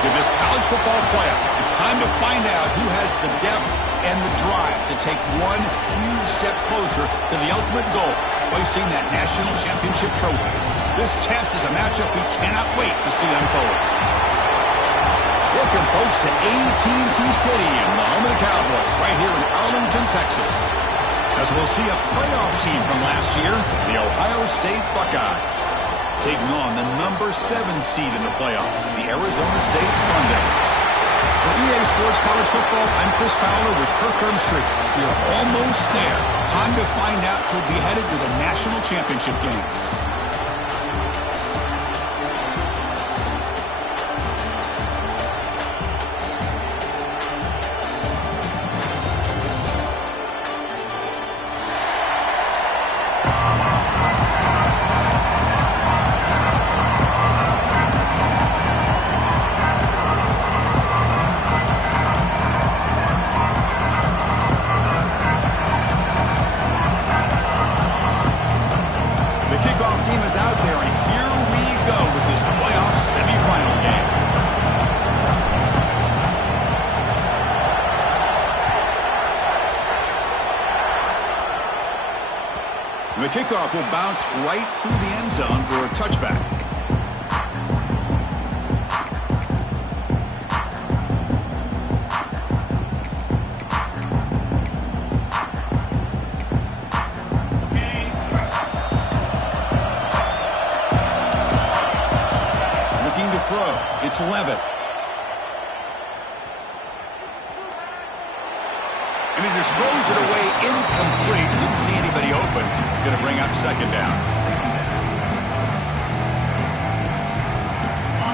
to this college football playoff. It's time to find out who has the depth and the drive to take one huge step closer to the ultimate goal, hoisting that national championship trophy. This test is a matchup we cannot wait to see unfold. Welcome, folks, to AT&T Stadium, the home of the Cowboys, right here in Arlington, Texas. As we'll see a playoff team from last year, the Ohio State Buckeyes, taking on the number 7 seed in the playoff, the Arizona State Sundays. For EA Sports College Football, I'm Chris Fowler with Kirk Herbstreit. We're almost there. Time to find out who'll be headed to the national championship game. Team is out there, and here we go with this playoff semifinal game. The kickoff will bounce right through the end zone for a touchback. It's Levitt. And he just throws it away incomplete. Didn't see anybody open. He's going to bring up second down.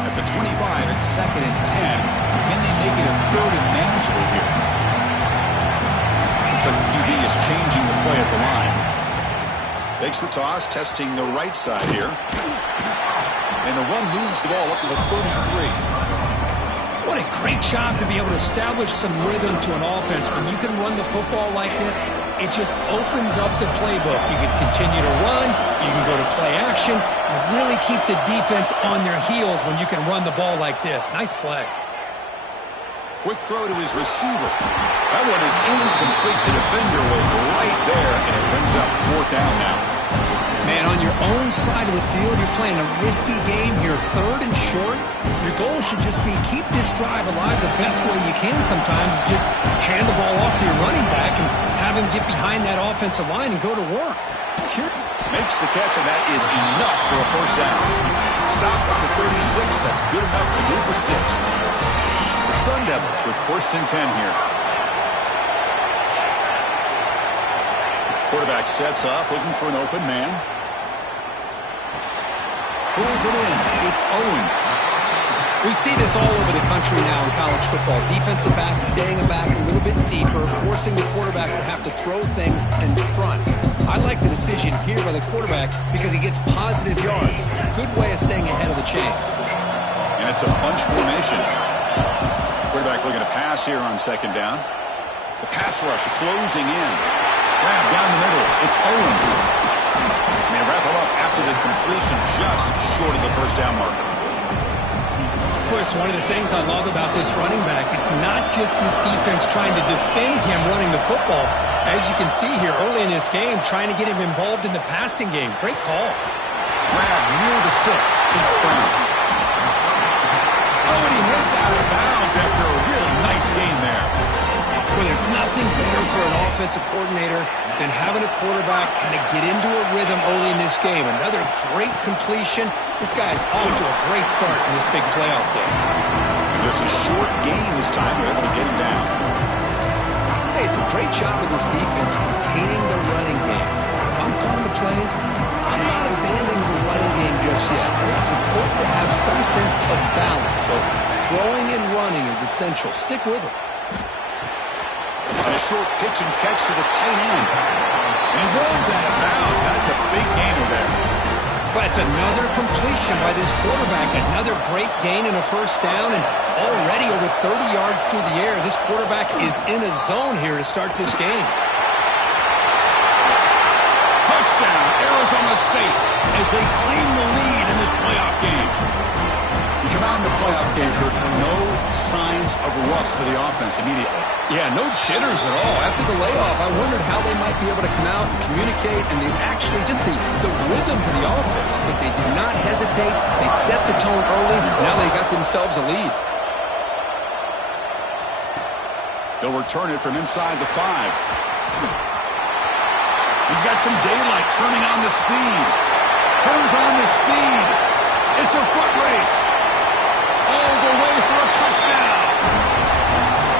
At the 25, it's 2nd and 10. Can they make it a 3rd and manageable here? Looks like the QB is changing the play at the line. Takes the toss, testing the right side here. And the run moves the ball up to the 33. What a great job to be able to establish some rhythm to an offense. When you can run the football like this, it just opens up the playbook. You can continue to run. You can go to play action. You really keep the defense on their heels when you can run the ball like this. Nice play. Quick throw to his receiver. That one is incomplete. The defender was right there, and it brings up 4th down now. Man, on your own side of the field, you're playing a risky game here, 3rd and short. Your goal should just be keep this drive alive the best way you can sometimes. Is just hand the ball off to your running back and have him get behind that offensive line and go to work. Here. Makes the catch, and that is enough for a 1st down. Stop at the 36. That's good enough to move the sticks. The Sun Devils with 1st and 10 here. Quarterback sets up, looking for an open man. Pulls it in. It's Owens. We see this all over the country now in college football. Defensive backs staying back a little bit deeper, forcing the quarterback to have to throw things in front. I like the decision here by the quarterback because he gets positive yards. It's a good way of staying ahead of the chains. And it's a bunch formation. Quarterback looking to pass here on 2nd down. The pass rush closing in. Grab down the middle. It's Owens. And they wrap him up after the completion just short of the 1st down marker. Of course, one of the things I love about this running back, it's not just this defense trying to defend him running the football. As you can see here early in this game, trying to get him involved in the passing game. Great call. Grab near the sticks. It's Brown. Oh, and he heads out of bounds after a really nice game there. Well, there's nothing better for an offensive coordinator than having a quarterback kind of get into a rhythm early in this game. Another great completion. This guy's off to a great start in this big playoff game. Just a short gain this time. They're able to get him down. Hey, it's a great job of this defense containing the running game. If I'm calling the plays, I'm not abandoning the running game just yet. I think it's important to have some sense of balance. So throwing and running is essential. Stick with it. And a short pitch and catch to the tight end. And he runs out of bounds. That's a big gainer there. But it's another completion by this quarterback. Another great gain in a 1st down, and already over 30 yards through the air. This quarterback is in a zone here to start this game. Touchdown, Arizona State, as they claim the lead in this playoff game. We come out on the playoff game, Kirk, no signs of rust for the offense immediately. Yeah, no jitters at all. After the layoff, I wondered how they might be able to come out and communicate, and actually just the rhythm to the offense. But they did not hesitate. They set the tone early. Now they got themselves a lead. They'll return it from inside the 5. He's got some daylight, turning on the speed. Turns on the speed. It's a foot race. All the way for a touchdown.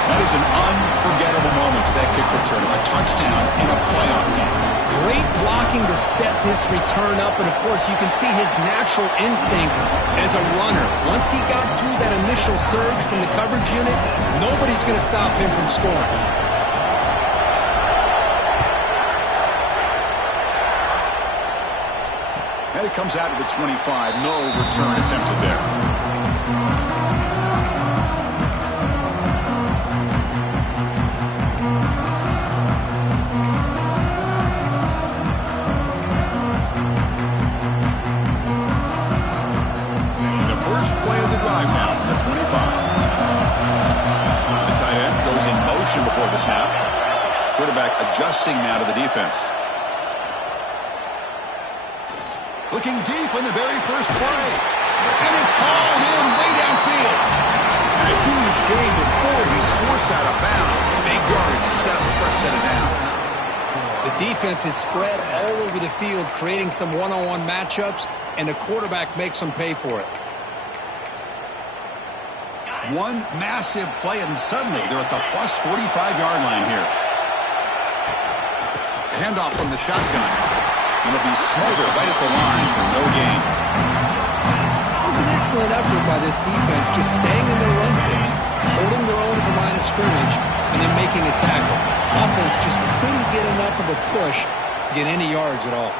That is an unforgettable moment for that kick return. A touchdown in a playoff game. Great blocking to set this return up, and of course you can see his natural instincts as a runner. Once he got through that initial surge from the coverage unit, nobody's going to stop him from scoring. And it comes out to the 25. No return attempted there. Before the snap. Quarterback adjusting now to the defense. Looking deep in the very first play. And it's hauled in way downfield. And a huge gain before he's forced out of bounds. Big yardage to set up a fresh set of downs. The defense is spread all over the field, creating some one-on-one matchups, and the quarterback makes them pay for it. One massive play, and suddenly they're at the plus 45-yard line here. Handoff from the shotgun. It'll be smothered right at the line for no gain. It was an excellent effort by this defense, just staying in their run fix, holding their own at the line of scrimmage, and then making a tackle. Offense just couldn't get enough of a push to get any yards at all.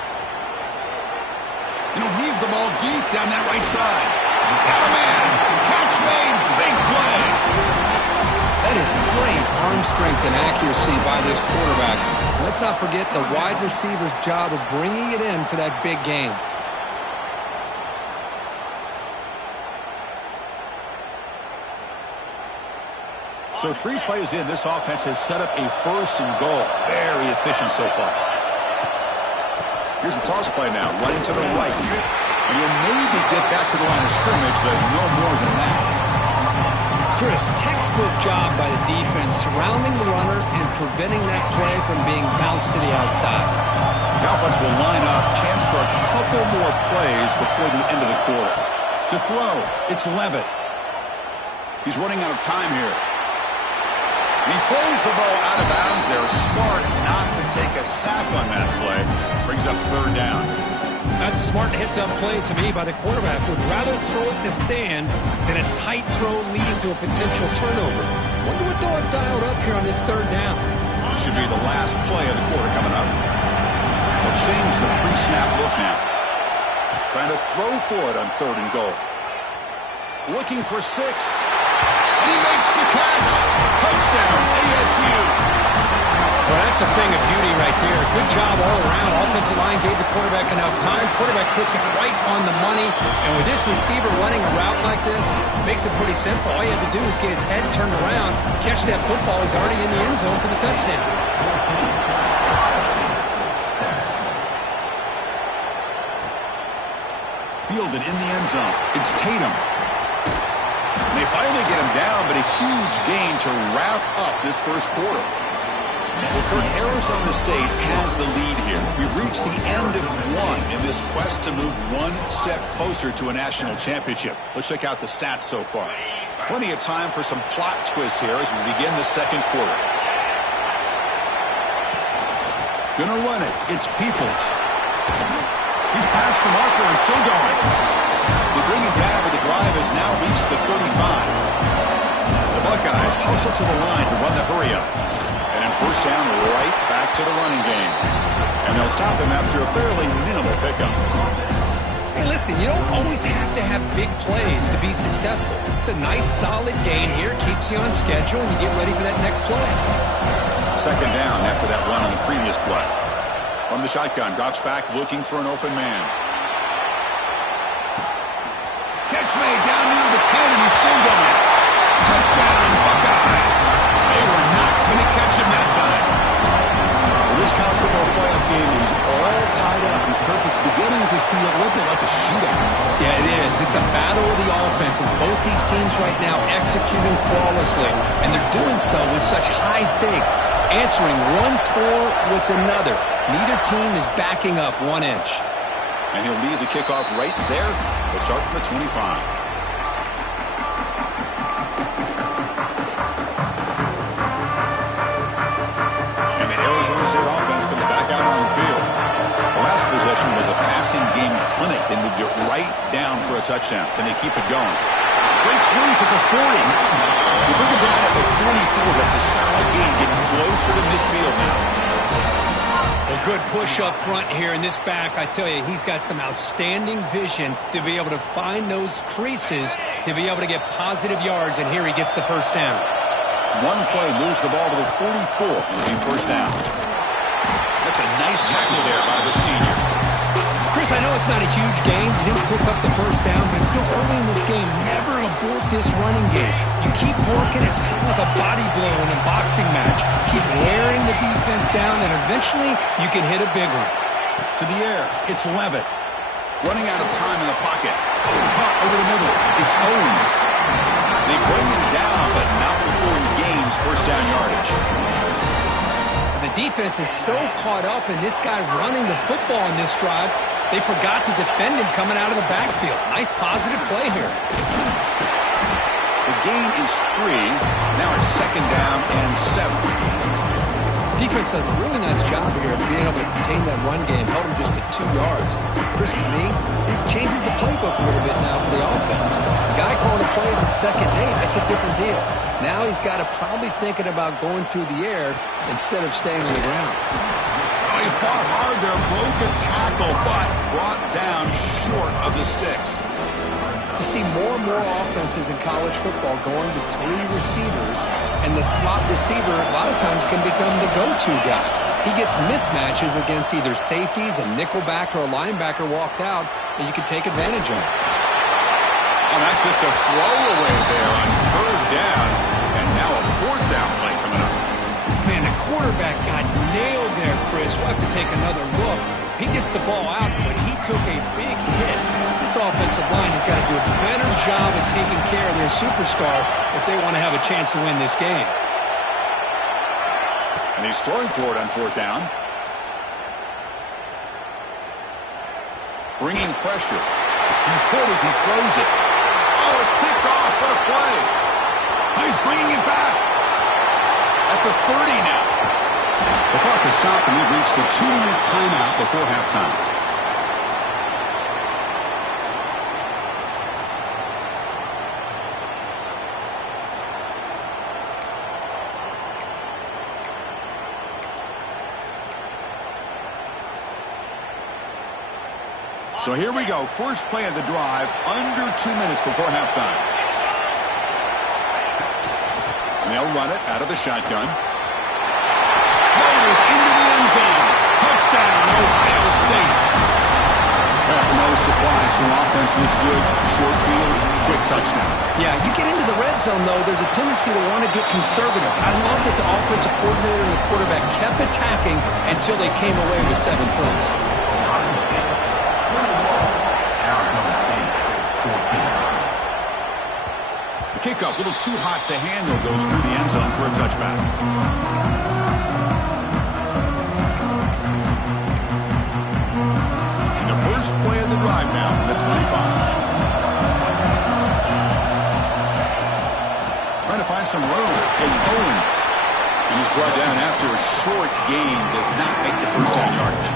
And he'll heave the ball deep down that right side. Got a man. Catch made. Big play. That is great arm strength and accuracy by this quarterback. Let's not forget the wide receiver's job of bringing it in for that big game. So 3 plays in, this offense has set up a 1st and goal. Very efficient so far. Here's the toss play now, running to the right. And he'll maybe get back to the line of scrimmage, but no more than that. Chris, textbook job by the defense, surrounding the runner and preventing that play from being bounced to the outside. The offense will line up, chance for a couple more plays before the end of the quarter. To throw, it's Levitt. He's running out of time here. He throws the ball out of bounds. They're smart not to take a sack on that play. Brings up 3rd down. That's a smart heads-up play to me by the quarterback. Would rather throw it in the stands than a tight throw leading to a potential turnover. Wonder what they'll have dialed up here on this 3rd down. This should be the last play of the quarter coming up. They'll change the pre-snap look now. Trying to throw for it on 3rd and goal. Looking for 6. And he makes the catch. Touchdown, ASU. Well, that's a thing of beauty right there. Good job all around. Offensive line gave the quarterback enough time. Quarterback puts it right on the money. And with this receiver running a route like this, makes it pretty simple. All you have to do is get his head turned around, catch that football. He's already in the end zone for the touchdown. Fielded in the end zone. It's Tatum. They finally get him down, but a huge gain to wrap up this first quarter. Well, Kirk, Arizona State has the lead here. We've reached the end of 1 in this quest to move 1 step closer to a national championship. Let's check out the stats so far. Plenty of time for some plot twists here as we begin the second quarter. Gonna run it. It's Peoples. He's past the marker and still going. They bring him down, but the drive has now reached the 35. The Buckeyes hustle to the line to run the hurry-up. And in 1st down, right back to the running game. And they'll stop him after a fairly minimal pickup. Hey, listen, you don't always have to have big plays to be successful. It's a nice, solid gain here. Keeps you on schedule, and you get ready for that next play. 2nd down after that run on the previous play. From the shotgun, drops back looking for an open man. Catch made down near the 10, and he's still going. Touchdown, Buckeyes. They were not going to catch him that time. Well, this college football playoff game is all tied up, and Kirk, it's beginning to feel a little bit like a shootout. Yeah, it is. It's a battle of the offenses. Both these teams right now executing flawlessly, and they're doing so with such high stakes, answering one score with another. Neither team is backing up 1 inch. And he'll lead the kickoff right there. They'll start from the 25. And the Arizona State offense comes back out on the field. The last possession was a passing game clinic. They moved it right down for a touchdown. Can they keep it going? Breaks loose at the 40. They bring it down at the 44. That's a solid gain, getting closer to midfield now. A good push up front here in this back. I tell you, he's got some outstanding vision to be able to find those creases, to be able to get positive yards, and here he gets the first down. One play moves the ball to the 44. It'll be first down. That's a nice tackle there by the senior. Chris, I know it's not a huge game. You didn't pick up the first down, but it's still early in this game. Never abort this running game. You keep working. It's kind of like a body blow in a boxing match. Keep wearing the defense down, and eventually you can hit a big one. To the air. It's Levitt. Running out of time in the pocket. Caught over the middle. It's Owens. They bring him down, but not before he gains first down yardage. The defense is so caught up in this guy running the football in this drive, they forgot to defend him coming out of the backfield. Nice positive play here. The gain is 3. Now it's second down and 7. Defense does a really nice job here of being able to contain that run game. Held him just at 2 yards. Chris, to me, this changes the playbook a little bit now for the offense. The guy calling the plays at 2nd and 8, that's a different deal. Now he's got to probably thinking about going through the air instead of staying on the ground. Oh, he fought hard there, broke a tackle, but brought down short of the sticks. You see more and more offenses in college football going to 3 receivers, and the slot receiver a lot of times can become the go-to guy. He gets mismatches against either safeties, a nickelback, or a linebacker walked out, and you can take advantage of it. Oh, that's just a throwaway there on 3rd down, and now a 4th down play coming up. Man, the quarterback got nailed there, Chris. We'll have to take another look. He gets the ball out, but he took a big hit. This offensive line has got to do a better job of taking care of their superstar if they want to have a chance to win this game. And he's throwing for it on 4th down. Bringing pressure. He's hit as he throws it. Oh, it's picked off. What a play. Oh, he's bringing it back. At the 30 now. The clock has stopped, and we've reached the 2-minute timeout before halftime. So here we go. First play of the drive, under 2 minutes before halftime. And they'll run it out of the shotgun. Motors into the end zone. Touchdown, Ohio State. No surprise from offense this good. Short field, quick touchdown. Yeah, you get into the red zone, though, there's a tendency to want to get conservative. I love that the offensive coordinator and the quarterback kept attacking until they came away with 7 points. The kickoff, a little too hot to handle, goes through the end zone for a touchback. And the first play of the drive now from the 25. Trying to find some room. It's Owens. And he's brought down after a short gain. Does not make the first down yardage.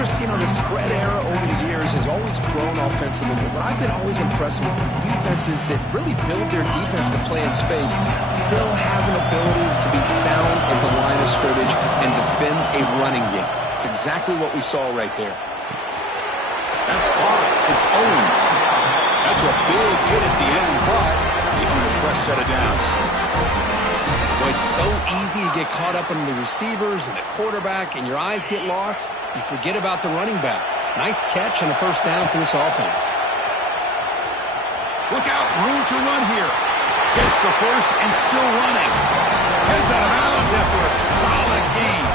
Chris, you know, the spread era over the years has always grown offensively, but what I've been always impressed with defenses that really build their defense to play in space still have an ability to be sound at the line of scrimmage and defend a running game. It's exactly what we saw right there. That's caught. It's Owens. That's a big hit at the end, but he earned a fresh set of downs. Well, it's so easy to get caught up in the receivers and the quarterback, and your eyes get lost. You forget about the running back. Nice catch and a first down for this offense. Look out, room to run here. Gets the first and still running. Heads out of bounds after a solid gain.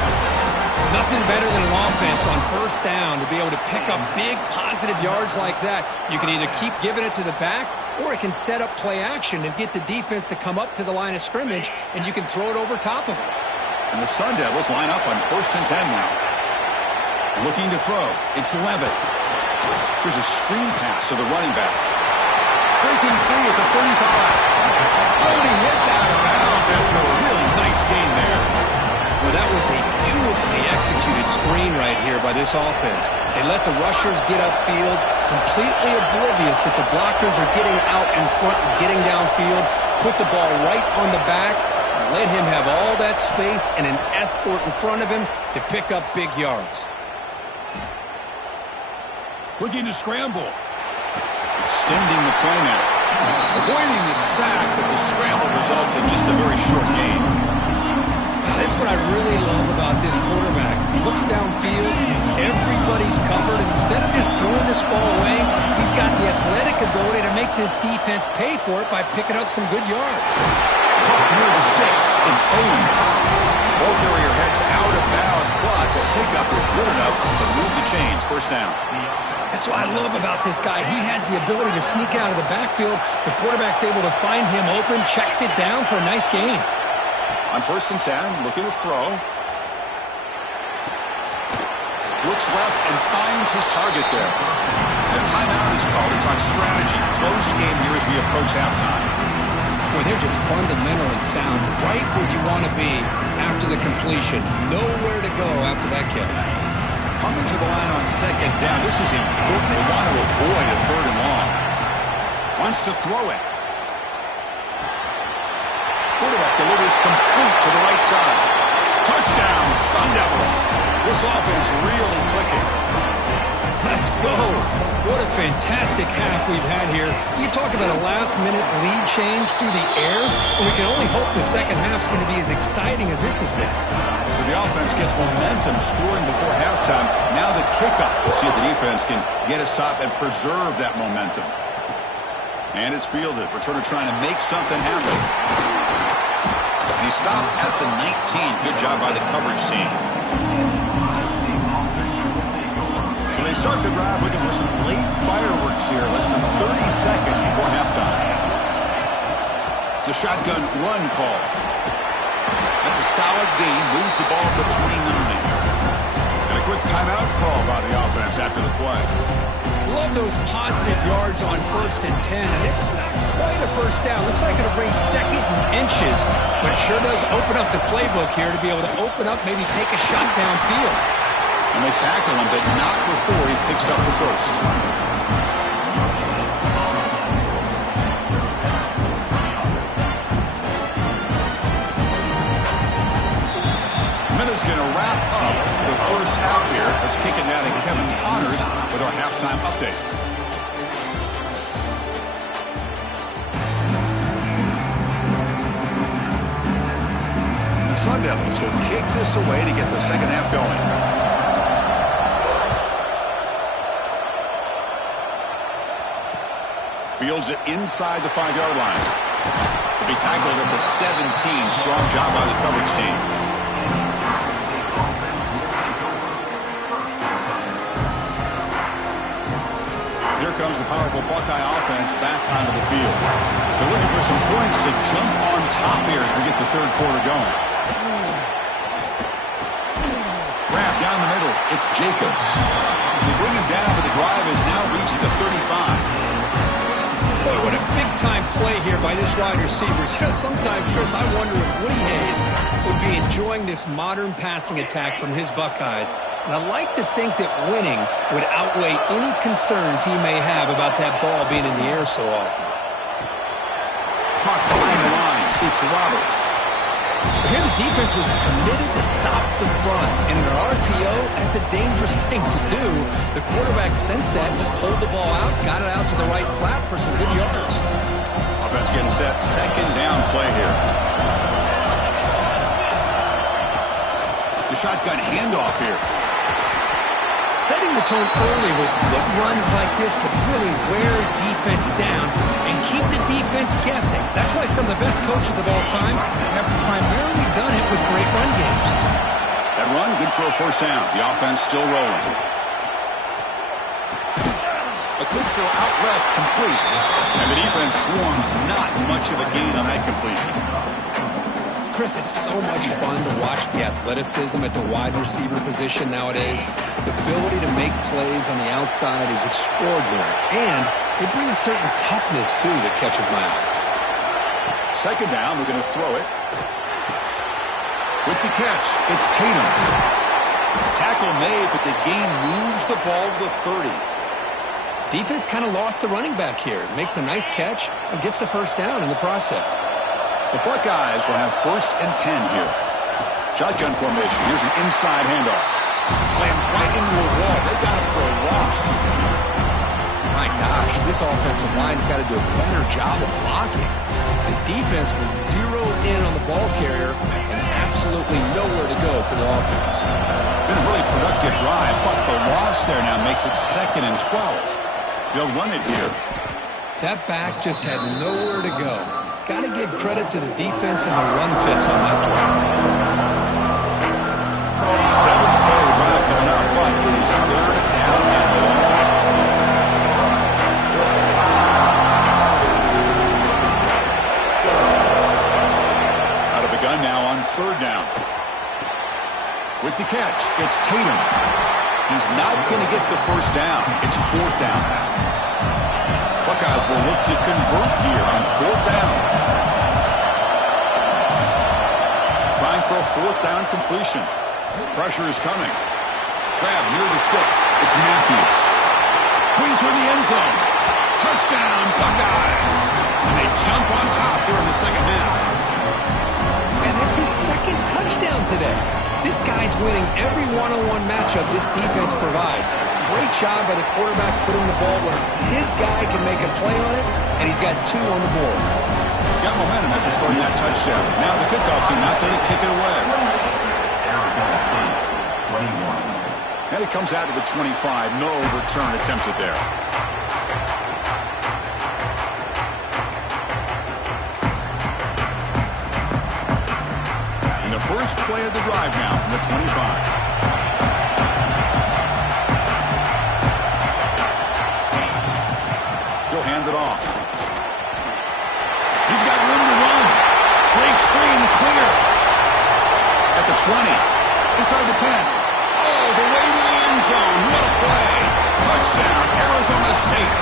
Nothing better than an offense on first down to be able to pick up big positive yards like that. You can either keep giving it to the back, or it can set up play action and get the defense to come up to the line of scrimmage, and you can throw it over top of it. And the Sun Devils line up on 1st and 10 now. Looking to throw. It's Levitt. Here's a screen pass to the running back. Breaking free at the 35. Oh, and he hits out of bounds after a really nice gain there. Well, that was a beautifully executed screen right here by this offense. They let the rushers get upfield, completely oblivious that the blockers are getting out in front and getting downfield, put the ball right on the back, and let him have all that space and an escort in front of him to pick up big yards. Looking to scramble. Extending the play now. Avoiding the sack, but the scramble results in just a very short gain. That's what I really love about this quarterback. He looks downfield, everybody's covered. Instead of just throwing this ball away, he's got the athletic ability to make this defense pay for it by picking up some good yards. Caught near the sticks. It's Owens. Ball carrier heads out of bounds, but the pickup is good enough to move the chains. First down. That's what I love about this guy. He has the ability to sneak out of the backfield. The quarterback's able to find him open, checks it down for a nice gain. On 1st and 10, looking to throw. Looks left and finds his target there. A timeout is called to talk strategy. Close game here as we approach halftime. Boy, they're just fundamentally sound, right where you want to be after the completion. Nowhere to go after that kick. Coming to the line on 2nd down. This is important. They want to avoid a 3rd and long. Wants to throw it. Quarterback delivers complete to the right side. Touchdown, Sun Devils. This offense really clicking. Let's go. What a fantastic half we've had here. You talk about a last-minute lead change through the air, and we can only hope the second half's going to be as exciting as this has been. So the offense gets momentum scoring before halftime. Now the kickoff. We'll see if the defense can get a stop and preserve that momentum. And it's fielded. Returner trying to make something happen. He stopped at the 19. Good job by the coverage team. So they start the drive looking for some late fireworks here. Less than 30 seconds before halftime. It's a shotgun run call. That's a solid gain. Moves the ball to the 29. And a quick timeout call by the offense after the play. Love those positive yards on 1st and 10. And it's not quite a first down. Looks like it'll bring 2nd and inches. But it sure does open up the playbook here to be able to open up, maybe take a shot downfield. And they tackle him, but not before he picks up the first. Minutes going to wrap up the first half here. Let's kick it now to Kevin Connors with our halftime update. The Sun Devils will kick this away to get the second half going. Fields it inside the 5-yard line. He'll be tackled at the 17. Strong job by the coverage team. Here comes the powerful Buckeye offense back onto the field. They're looking for some points to jump on top here as we get the third quarter going. Grab down the middle. It's Jacobs. They bring him down, but the drive has now reached the 35. Boy, what a big-time play here by this wide receiver. You know, sometimes, Chris, I wonder if Woody Hayes would be enjoying this modern passing attack from his Buckeyes. And I like to think that winning would outweigh any concerns he may have about that ball being in the air so often. Puck behind the line. It's Roberts. Here the defense was committed to stop the run. And in an RPO, that's a dangerous thing to do. The quarterback sensed that, just pulled the ball out, got it out to the right flat for some good yards. Offense getting set. Second down play here. The shotgun handoff here. Setting the tone early with good runs like this can really wear defense down and keep the defense guessing. That's why some of the best coaches of all time have primarily done it with great run games. That run, good for a first down. The offense still rolling. A good throw out left, complete. And the defense swarms, not much of a gain on that completion. Chris, it's so much fun to watch the athleticism at the wide receiver position nowadays. The ability to make plays on the outside is extraordinary. And they bring a certain toughness, too, that catches my eye. Second down, we're going to throw it. With the catch, it's Tatum. Tackle made, but the gain moves the ball to the 30. Defense kind of lost the running back here. Makes a nice catch and gets the first down in the process. The Buckeyes will have 1st and 10 here. Shotgun formation. Here's an inside handoff. Slams right into a wall. They've got him for a loss. My gosh, this offensive line's got to do a better job of blocking. The defense was zeroed in on the ball carrier and absolutely nowhere to go for the offense. Been a really productive drive, but the loss there now makes it 2nd and 12. They'll run it here. That back just had nowhere to go. Got to give credit to the defense and the run fits on that play. 7th play of the drive coming up, but it is 3rd down and long. Out of the gun now on 3rd down. With the catch, it's Tatum. He's not going to get the first down. It's 4th down now. Buckeyes will look to convert here on 4th down. Trying for a 4th down completion. Pressure is coming. Grab near the sticks. It's Matthews. Queen toward the end zone. Touchdown, Buckeyes. And they jump on top here in the second half. And that's his 2nd touchdown today. This guy's winning every one-on-one matchup this defense provides. Great job by the quarterback putting the ball where his guy can make a play on it, and he's got 2 on the board. Got momentum after scoring that touchdown. Now the kickoff team out there to kick it away. And it comes out to the 25. No return attempted there. And the first play of the drive now from the 25. He'll hand it off. He's got room to run. Breaks free in the clear. At the 20. Inside the 10. Oh, the way to the end zone. What a play. Touchdown, Arizona State.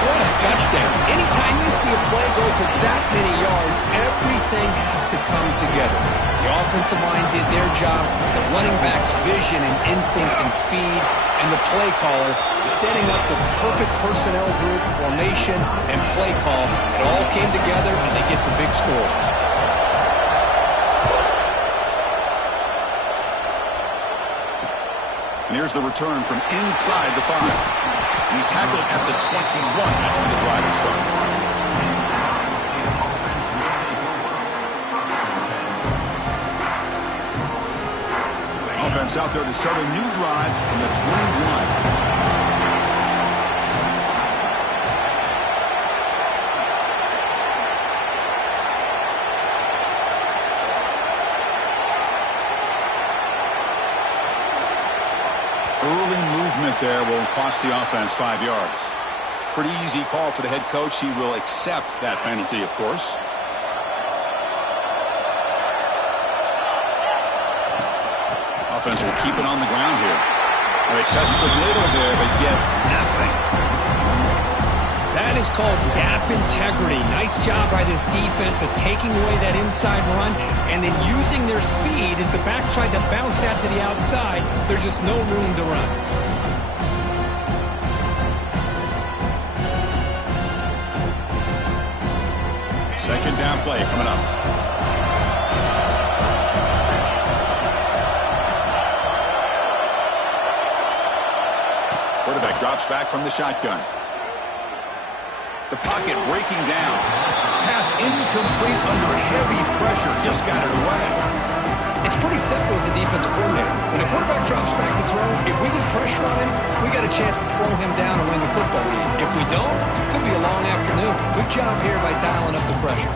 What a touchdown. Anytime you see a play go for that many yards, everything has to come together. The offensive line did their job, the running back's vision and instincts and speed, and the play caller setting up the perfect personnel group, formation, and play call. It all came together, and they get the big score. And here's the return from inside the 5. And he's tackled at the 21. That's where the drive will start. Offense out there to start a new drive from the 21. Early movement there will cost the offense 5 yards. Pretty easy call for the head coach. He will accept that penalty, of course. Offense will keep it on the ground here. They test the middle there, but get nothing. That is called gap integrity. Nice job by this defense of taking away that inside run and then using their speed as the back tried to bounce out to the outside. There's just no room to run. Second down play coming up. Quarterback drops back from the shotgun. The pocket breaking down. Pass incomplete under heavy pressure. Just got it away. It's pretty simple as a defensive coordinator. When the quarterback drops back to throw, if we get pressure on him, we got a chance to slow him down and win the football game. If we don't, it could be a long afternoon. Good job here by dialing up the pressure.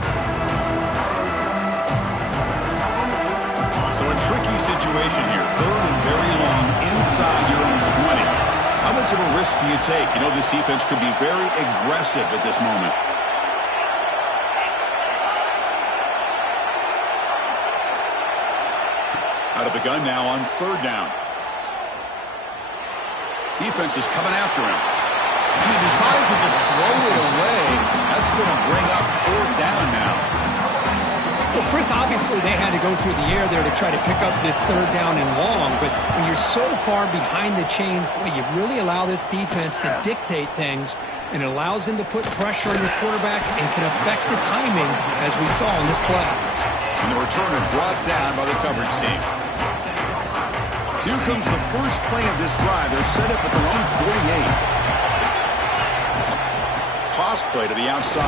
So a tricky situation here. 3rd and very long inside your own 20. How much of a risk do you take? You know this defense could be very aggressive at this moment. Out of the gun now on 3rd down. Defense is coming after him. And he decides to just throw it away. That's going to bring up 4th down now. Well, Chris, obviously they had to go through the air there to try to pick up this 3rd down and long. But when you're so far behind the chains, boy, you really allow this defense to dictate things. And it allows them to put pressure on your quarterback and can affect the timing, as we saw in this play. And the returner brought down by the coverage team. Here comes the first play of this drive. They're set up at their own 48. Toss play to the outside.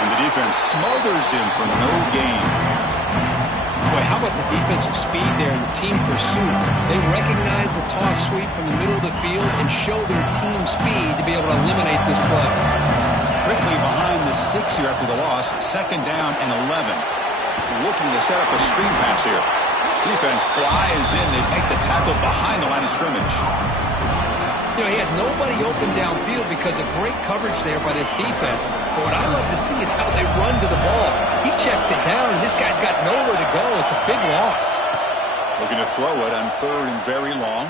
And the defense smothers him for no gain. Boy, how about the defensive speed there and the team pursuit? They recognize the toss sweep from the middle of the field and show their team speed to be able to eliminate this play. Quickly behind the sticks here after the loss. 2nd down and 11. Looking to set up a screen pass here. Defense flies in. They make the tackle behind the line of scrimmage. You know, he had nobody open downfield because of great coverage there by this defense. But what I love to see is how they run to the ball. He checks it down, and this guy's got nowhere to go. It's a big loss. Looking to throw it on 3rd and very long.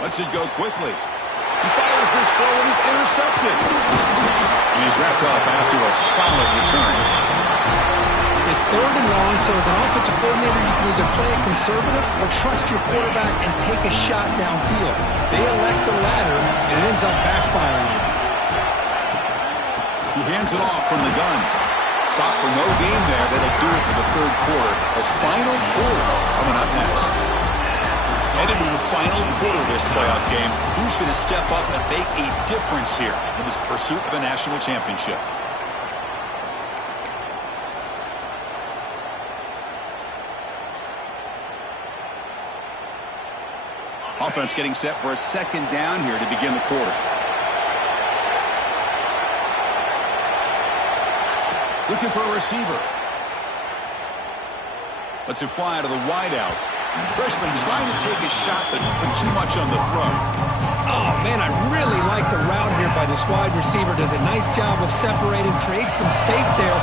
Lets it go quickly. He fires this throw, and he's intercepted. And he's wrapped up after a solid return. It's 3rd and long, so as an offensive coordinator, you can either play it conservative or trust your quarterback and take a shot downfield. They elect the latter, and it ends up backfiring. He hands it off from the gun. Stop for no gain there. That'll do it for the 3rd quarter. The final quarter coming up next. Headed to the final quarter of this playoff game. Who's going to step up and make a difference here in this pursuit of a national championship? Offense getting set for a 2nd down here to begin the quarter. Looking for a receiver. Lets it fly to the wideout. Freshman trying to take a shot, but put too much on the throw. Oh, man, I really like the route here by this wide receiver. Does a nice job of separating, creates some space there.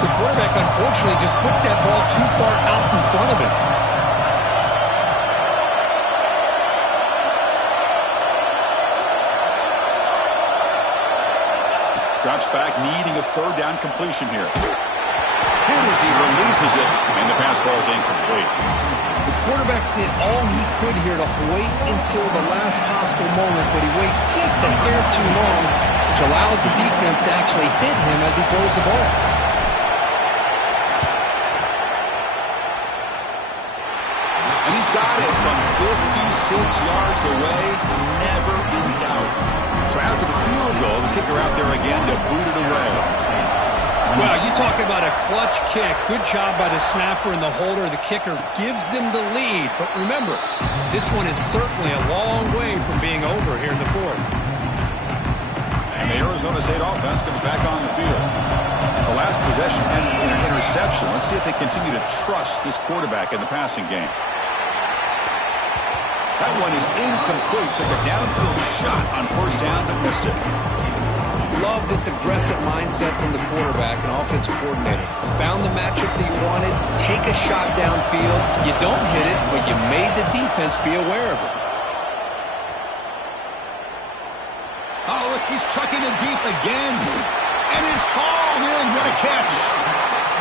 The quarterback, unfortunately, just puts that ball too far out in front of him. Drops back, needing a 3rd down completion here. Hit as he releases it, and the pass ball is incomplete. The quarterback did all he could here to wait until the last possible moment, but he waits just a hair too long, which allows the defense to actually hit him as he throws the ball. And he's got it from 56 yards away, never in doubt. So after the field goal, the kicker out there again to boot it away. Well, you talk about a clutch kick. Good job by the snapper and the holder. The kicker gives them the lead. But remember, this one is certainly a long way from being over here in the 4th. And the Arizona State offense comes back on the field. The last possession ended in an interception. Let's see if they continue to trust this quarterback in the passing game. That one is incomplete. Took a downfield shot on 1st down, but missed it. Love this aggressive mindset from the quarterback and offensive coordinator. Found the matchup that you wanted, take a shot downfield. You don't hit it, but you made the defense be aware of it. Oh, look, he's chucking it deep again. And it's hauled in. What a catch.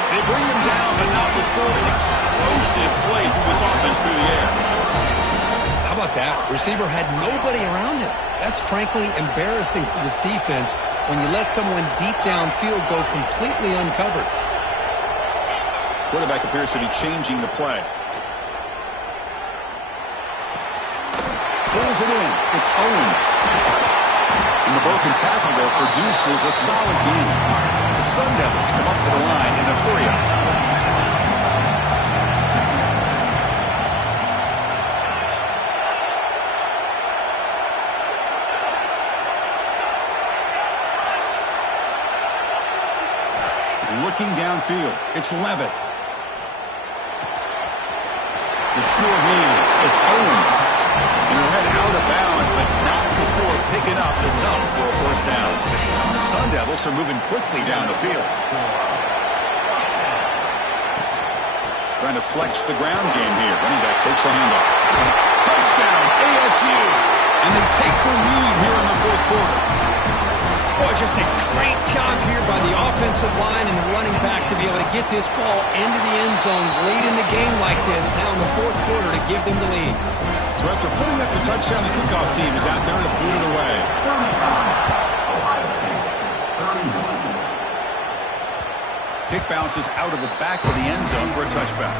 They bring him down, but not before an explosive play through this offense through the air. How about that? Receiver had nobody around him. That's frankly embarrassing for this defense when you let someone deep downfield go completely uncovered. Quarterback appears to be changing the play. Pulls it in. It's Owens. And the broken tackle there produces a solid gain. The Sun Devils come up to the line in a hurry-up. Looking downfield. It's Levitt. The sure hands. It's Owens. And he'll head out of bounds, but not before picking up enough for a first down. The Sun Devils are moving quickly down the field. Trying to flex the ground game here. Running back takes the handoff. Touchdown, ASU. And they take the lead here in the fourth quarter. Boy, just a great job here by the offensive line and the running back to be able to get this ball into the end zone late in the game like this, now in the fourth quarter, to give them the lead. So after putting up the touchdown, the kickoff team is out there to boot it away. Kick bounces out of the back of the end zone for a touchback.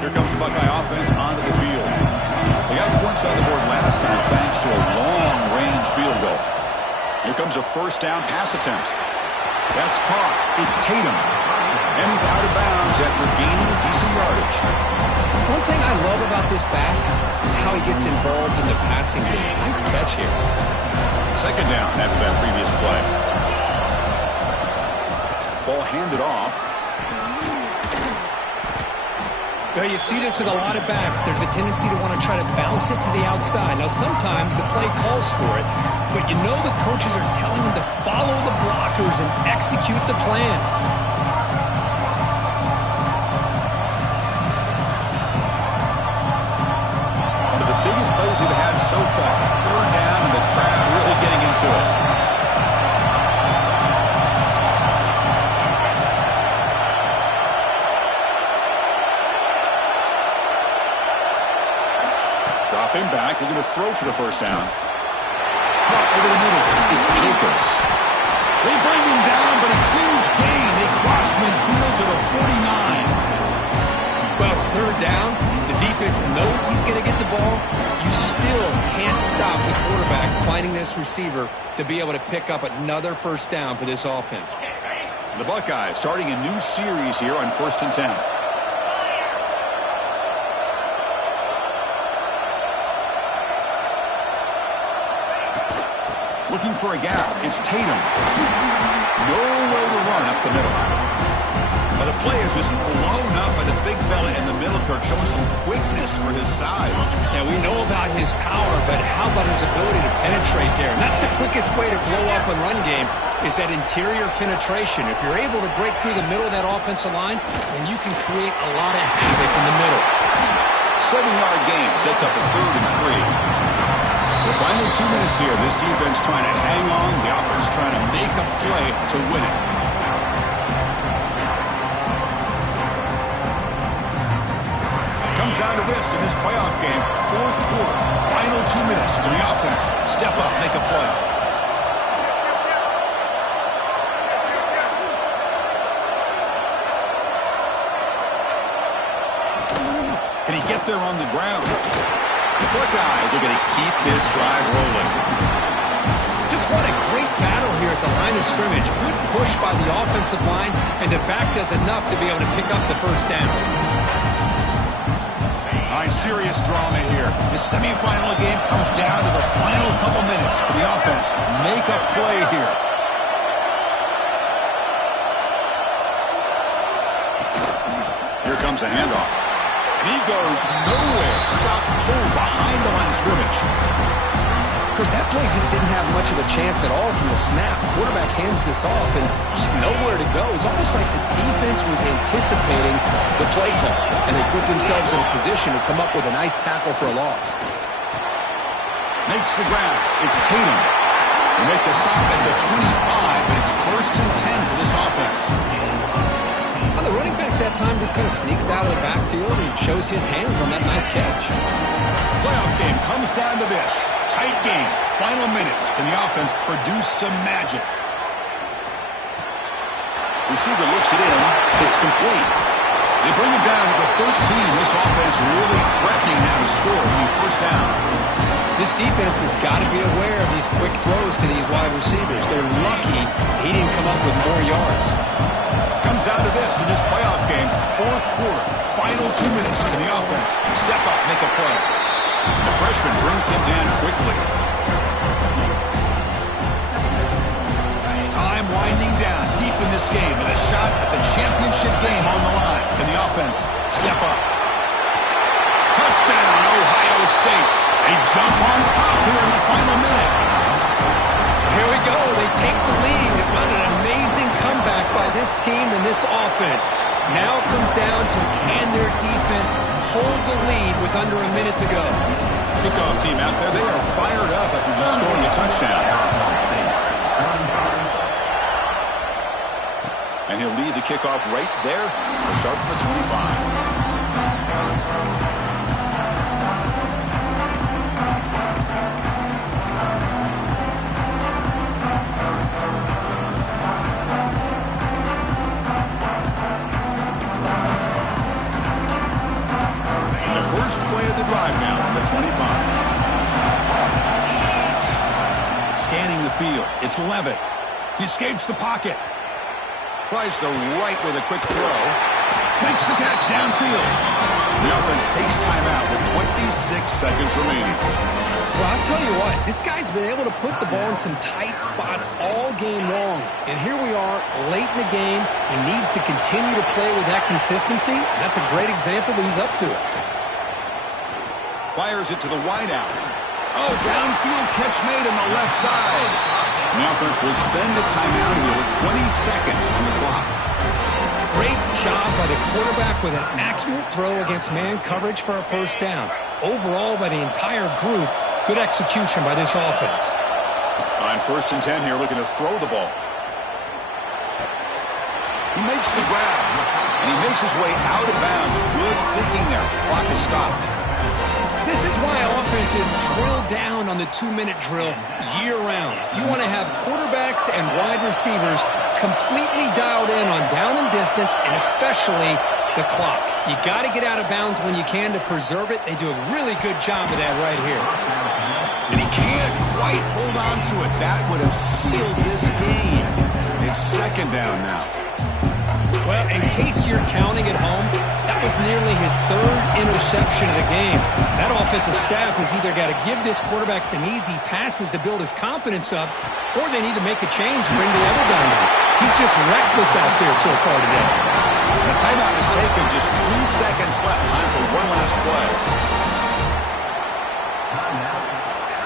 Here comes the Buckeye offense onto the field. They got points on the board last time thanks to a long-range field goal. Here comes a first down pass attempt. That's caught. It's Tatum. And he's out of bounds after gaining decent yardage. One thing I love about this back is how he gets involved in the passing game. Nice catch here. Second down after that previous play. Ball handed off. Well, you see this with a lot of backs. There's a tendency to want to try to bounce it to the outside. Now, sometimes the play calls for it, but you know the coaches are telling them to follow the blockers and execute the plan. One of the biggest plays we've had so far. Third down and the crowd really getting into it. Dropping back, they're going to throw for the first down. Caught over the middle. It's Jacobs. They bring him down, but a huge gain. They cross midfield to the 49. Well, it's third down. The defense knows he's going to get the ball. You still can't stop the quarterback finding this receiver to be able to pick up another first down for this offense. The Buckeyes starting a new series here on 1st and 10. Looking for a gap. It's Tatum. No way to run up the middle. But the play is just blown up by the big fella in the middle, Kirk, showing some quickness for his size. Yeah, we know about his power, but how about his ability to penetrate there? And that's the quickest way to blow up a run game, is that interior penetration. If you're able to break through the middle of that offensive line, then you can create a lot of havoc in the middle. 7-yard gain sets up a 3rd and 3. The final 2 minutes here. This defense trying to hang on. The offense trying to make a play to win it. Comes down to this in this playoff game. 4th quarter. Final 2 minutes. Can the offense step up, make a play? Can he get there on the ground? The Buckeyes are going to keep this drive rolling. Just what a great battle here at the line of scrimmage. Good push by the offensive line, and the back does enough to be able to pick up the first down. All right, serious drama here. The semifinal game comes down to the final couple minutes for the offense. Make a play here. Here comes a handoff. And he goes nowhere. Stopped cold behind the line of scrimmage. Of course, that play just didn't have much of a chance at all from the snap. Quarterback hands this off and just nowhere to go. It's almost like the defense was anticipating the play call, and they put themselves in a position to come up with a nice tackle for a loss. Makes the grab. It's Tatum. They make the stop at the 25, but it's 1st and 10 for this offense. Well, the running back that time just kind of sneaks out of the backfield and shows his hands on that nice catch. Playoff game comes down to this. Tight game. Final minutes. Can the offense produce some magic? Receiver looks it in. It's complete. They bring him down to the 13. This offense really threatening now to score on the first down. This defense has got to be aware of these quick throws to these wide receivers. They're lucky he didn't come up with more yards. Comes down to this in this playoff game. Fourth quarter, final 2 minutes. Can the offense step up, make a play? The freshman brings him down quickly. Time winding down deep in this game with a shot at the championship game on the line. Can the offense step up? Touchdown, Ohio State. They jump on top here in the final minute. Here we go. They take the lead. What an amazing comeback by this team and this offense. Now it comes down to can their defense hold the lead with under a minute to go. Kickoff team out there, they are fired up after just scoring a touchdown. And he'll lead the kickoff right there. We'll start from the 25. First play of the drive now from the 25. Scanning the field. It's Levitt. He escapes the pocket. Tries the right with a quick throw. Makes the catch downfield. The offense takes timeout with 26 seconds remaining. Well, I'll tell you what. This guy's been able to put the ball in some tight spots all game long. And here we are late in the game. He needs to continue to play with that consistency. And that's a great example that he's up to it. Fires it to the wideout. Oh, downfield catch made on the left side. And the offense will spend a timeout here with 20 seconds on the clock. Great job by the quarterback with an accurate throw against man coverage for a first down. Overall, by the entire group, good execution by this offense. On 1st and 10 here, looking to throw the ball. He makes the grab, and he makes his way out of bounds. Good thinking there. Clock is stopped. This is why offenses drill down on the 2-minute drill year-round. You want to have quarterbacks and wide receivers completely dialed in on down and distance, and especially the clock. You got to get out of bounds when you can to preserve it. They do a really good job of that right here. And he can't quite hold on to it. That would have sealed this game. It's 2nd down now. Well, in case you're counting at home, that was nearly his 3rd interception of the game. That offensive staff has either got to give this quarterback some easy passes to build his confidence up, or they need to make a change and bring the other guy in. He's just reckless out there so far today. The timeout is taken. Just 3 seconds left. Time for one last play.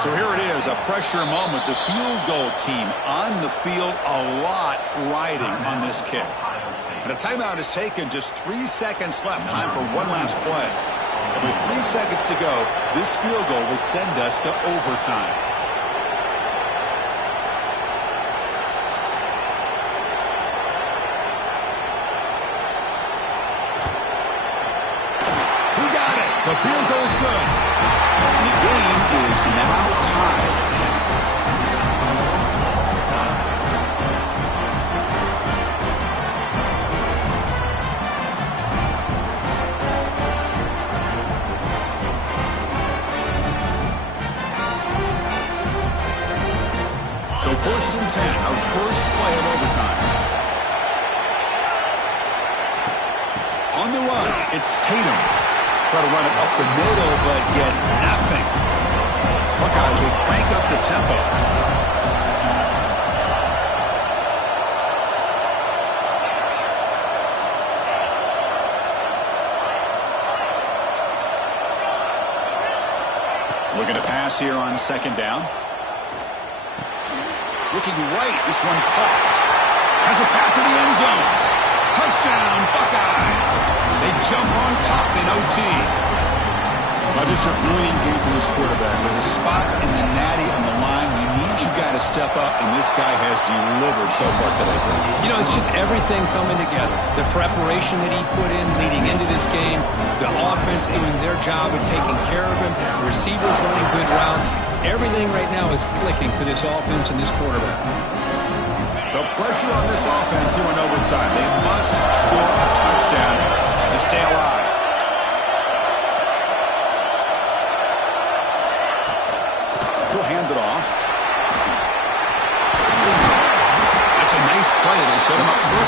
So here it is, a pressure moment. The field goal team on the field, a lot riding on this kick. And a timeout is taken, just 3 seconds left. Time for one last play. And with 3 seconds to go, this field goal will send us to overtime. We got it. The field goal is good. The game is now tied. So 1st and 10, our first play of overtime. On the run, it's Tatum. Try to run it up the middle, but get nothing. Buckeyes will crank up the tempo. Looking to pass here on 2nd down. Looking right, this one caught. Has a path to the end zone. Touchdown, Buckeyes. They jump on top in OT. Now just a brilliant game for this quarterback. With a spot in the natty on the line, you need you got to step up, and this guy has delivered so far today. You know, it's just everything coming together. The preparation that he put in leading into this game, the offense doing their job of taking care of him, receivers running good routes. Everything right now is clicking for this offense and this quarterback. So pressure on this offense here in overtime. They must score a touchdown to stay alive.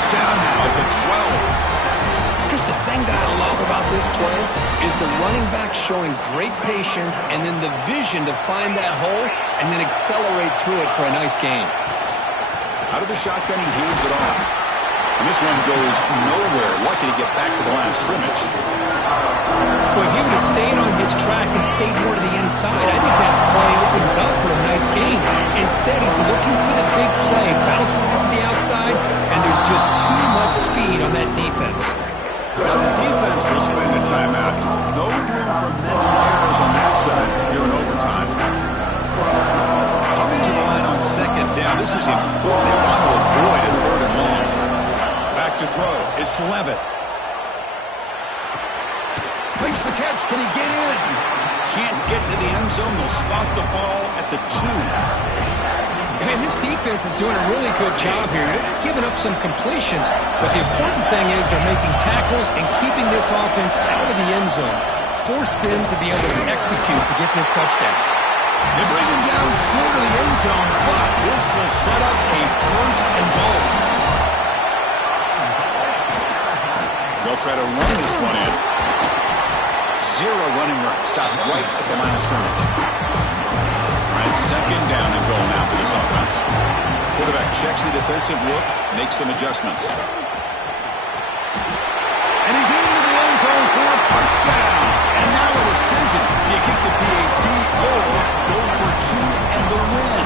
first down now at the 12. Chris, the thing that I love about this play is the running back showing great patience and then the vision to find that hole and then accelerate through it for a nice gain. Out of the shotgun, he hands it off. And this one goes nowhere. Lucky to get back to the line of scrimmage. Well, if he would have stayed on his track and stayed more to the inside, I think that play opens up for a nice gain. Instead, he's looking for the big play, bounces it to the outside, and there's just too much speed on that defense. Now the defense will spend a timeout. No room for mental errors on that side here in overtime. Coming to the line on second down. This is important. They want to avoid a third and long. Back to throw. It's Levitt. Makes the catch. Can he get in? Can't get into the end zone. They'll spot the ball at the 2. And this defense is doing a really good job here. They're giving up some completions, but the important thing is they're making tackles and keeping this offense out of the end zone. Force them to be able to execute to get this touchdown. They bring him down short of the end zone, but this will set up a first and goal. They'll try to run this one in. Zero running room. Stop right at the line of scrimmage. And second down and goal now for this offense. Quarterback checks the defensive look, makes some adjustments. And he's into the end zone for a touchdown. And now a decision. You kick the PAT or go for 2 and the win.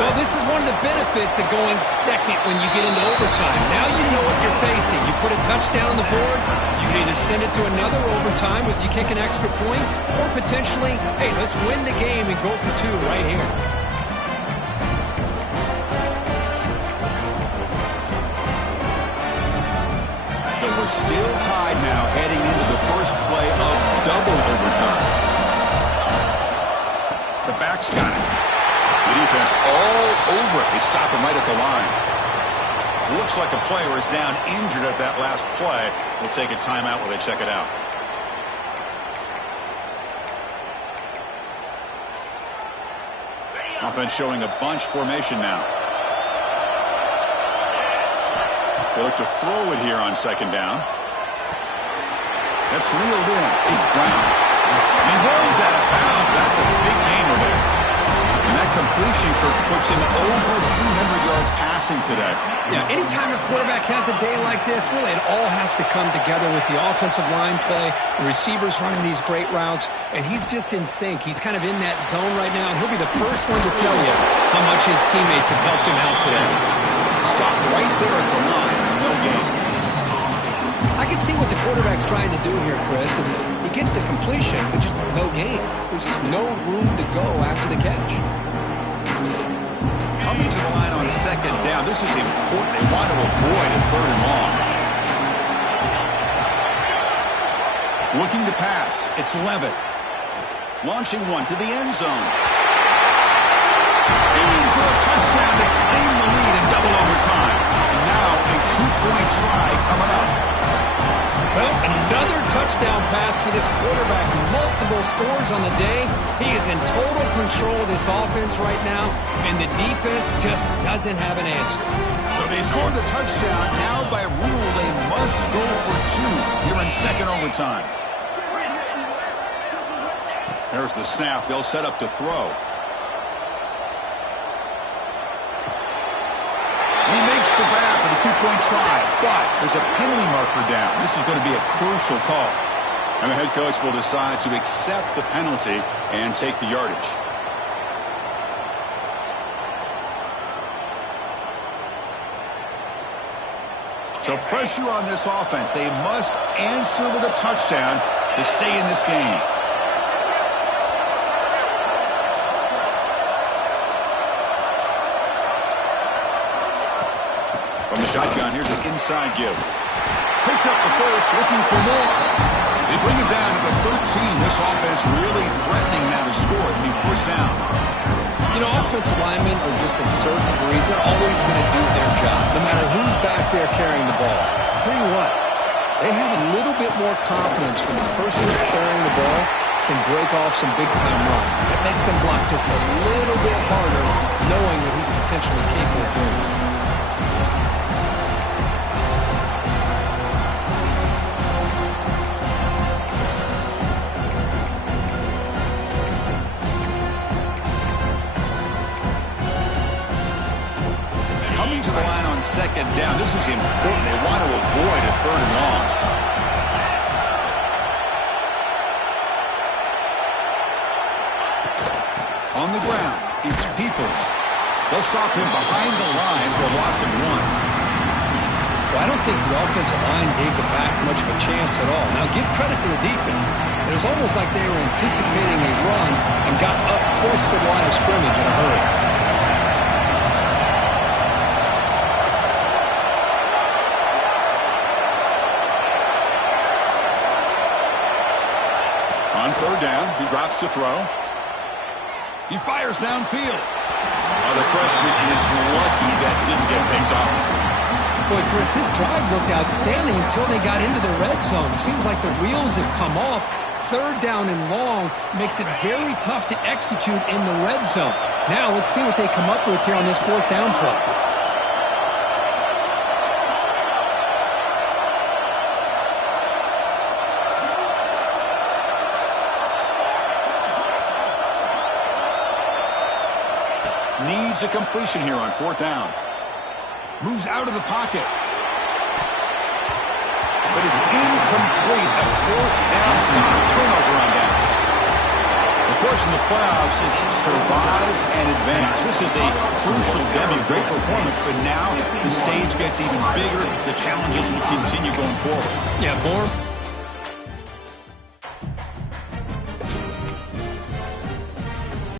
Well, this is one of the benefits of going second when you get into overtime. Now you know what you're facing. You put a touchdown on the board, you can either send it to another overtime if you kick an extra point, or potentially, hey, let's win the game and go for 2 right here. So we're still tied now heading into the first play of double overtime. The back's got it. The defense all over it. They stop him right at the line. Looks like a player is down injured at that last play. We'll take a timeout while they check it out. Offense showing a bunch formation now. They look to throw it here on second down. That's reeled in. It's Brown. And Brown's out of bounds. That's a big gainer there. And that completion, Kirk, puts him over 300 yards passing today. Yeah, anytime a quarterback has a day like this, really it all has to come together with the offensive line play, the receivers running these great routes, and he's just in sync. He's kind of in that zone right now, and he'll be the first one to tell you how much his teammates have helped him out today. Stop right there at the line. No gain. I can see what the quarterback's trying to do here, Chris, and he gets the completion, but just no gain. There's just no room to go after the catch. Coming to the line on second down. This is important. They want to avoid a third and long. Looking to pass. It's Levitt. Launching one to the end zone. Aiming for a touchdown to claim the lead in double overtime. And now a 2-point try coming up. Well, another touchdown pass for this quarterback. Multiple scores on the day. He is in total control of this offense right now, and the defense just doesn't have an answer. So they score the touchdown. Now by rule, they must go for 2 here in second overtime. There's the snap. They'll set up to throw. He makes the grab for the 2-point try, but there's a penalty marker down. This is going to be a crucial call. And the head coach will decide to accept the penalty and take the yardage. So pressure on this offense. They must answer with a touchdown to stay in this game. From the shotgun, here's an inside give. Picks up the first, looking for more. They bring him down to the 13. This offense really threatening now to score. It'll be first down. You know, offensive linemen are just a certain breed. They're always going to do their job, no matter who's back there carrying the ball. I'll tell you what, they have a little bit more confidence when the person that's carrying the ball can break off some big-time runs. That makes them block just a little bit harder, knowing that he's potentially capable of doing it. second down. This is important. They want to avoid a third and long. On the ground, it's Peoples. They'll stop him behind the line for a loss of 1. Well, I don't think the offensive line gave the back much of a chance at all. Now, give credit to the defense. It was almost like they were anticipating a run and got up close to the line of scrimmage in a hurry. On third down, he drops to throw. He fires downfield. Oh, the freshman is lucky that didn't get picked off. Boy, Chris, this drive looked outstanding until they got into the red zone. Seems like the wheels have come off. Third down and long makes it very tough to execute in the red zone. Now let's see what they come up with here on this fourth down play. Needs a completion here on fourth down. Moves out of the pocket. But it's incomplete. A fourth down stop. Turnover on downs. Of course, in the playoffs, it's survive and advance. This is a crucial W. Great performance, but now the stage gets even bigger. The challenges will continue going forward. Yeah, more